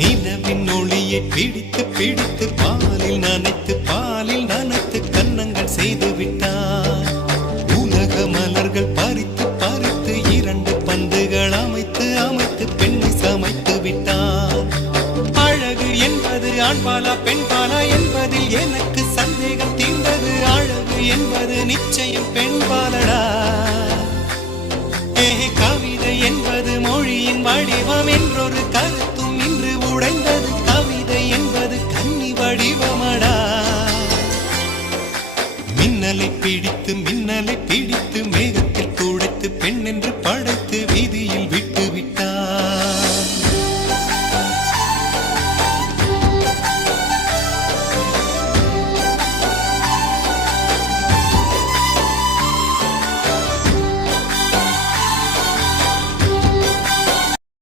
நிலவின் ஒளியை பிடித்து பிடித்து பாலில் நனைத்து கன்னங்கள் செய்து விட்டார். உலக மலர்கள் பறித்து பறித்து 2 பந்துகள் அமைத்து அமைத்து பெண்ணை சமைத்து விட்டார். அழகு என்பது ஆண்பாலா பெண்பாலா என்பதில் எனக்கு சந்தேகம் தீர்ந்தது. அழகு என்பது நிச்சயம் பெண்பாலடா. கவிதை என்பது மொழியின் வடிவம் என்றொரு கருத்தும் இன்று உடைந்தது. கவிதை என்பது கன்னி வடிவமடா. மின்னலை பிடித்து மின்னலை பிடித்து மேக